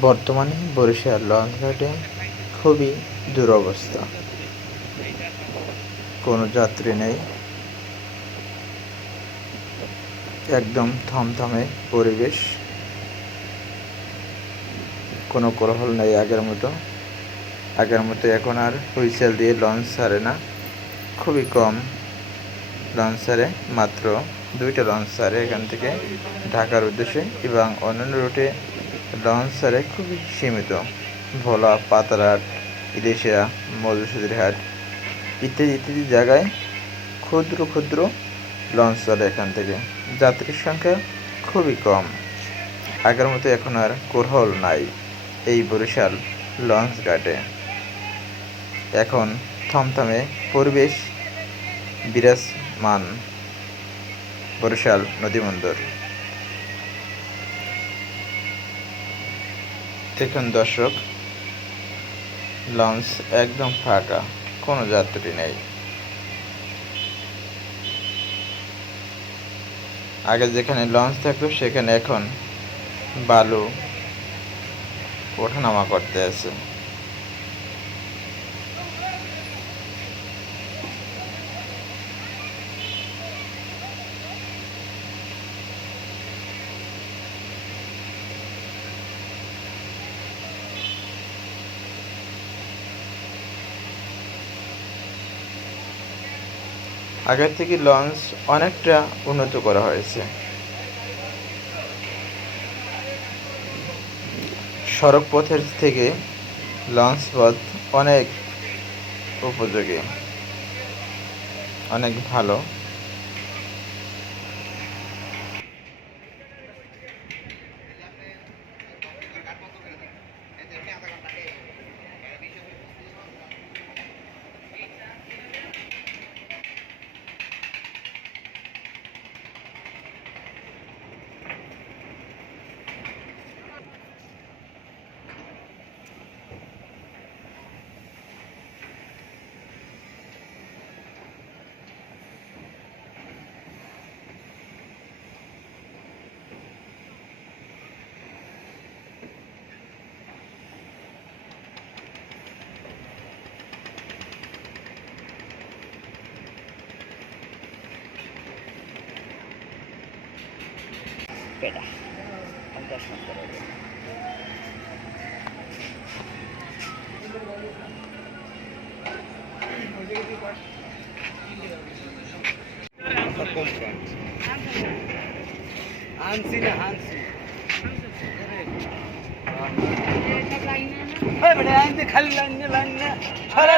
বর্তমানে বরিশাল লঞ্চঘাটে খুবই দুরবস্থা। কোনো যাত্রী নেই। একদম থমথমে পরিবেশ। কোনো কোলাহল নেই আগের মতো। আগের মতো এখন আর হুইসেল দিয়ে লঞ্চ ছাড়ে না। খুবই কম লঞ্চ ছাড়ে, মাত্র দুইটা লঞ্চ ছাড়ে এখান থেকে ঢাকার উদ্দেশ্যে এবং অন্যান্য রুটে লঞ্চ ছাড়ে খুবই সীমিত। ভোলা পাতারহাট ইলিশা মধুসূদরহাট ইত্যাদি ইত্যাদি জায়গায় ক্ষুদ্র ক্ষুদ্র লঞ্চ চলে এখান থেকে। যাত্রীর সংখ্যা খুবই কম। আগের মতো এখন আর কোরহল নাই এই বরিশাল লঞ্চ ঘাটে। এখন থমথমে পরিবেশ বিরাজমান বরিশাল নদীবন্দর। দেখুন দর্শক, লঞ্চ একদম ফাঁকা, কোনো যাত্রী নেই। আগে যেখানে লঞ্চ থাকতো, সেখানে এখন বালু ওঠানামা করতে আছে। আগের থেকে লঞ্চ অনেকটা উন্নত করা হয়েছে। সড়ক পথের থেকে লঞ্চ পথ অনেক উপযোগী, অনেক ভালো। Espera. ¿Cuántas son por hora? আনছি না আনছি খালি লাইন না লাইন না। আমার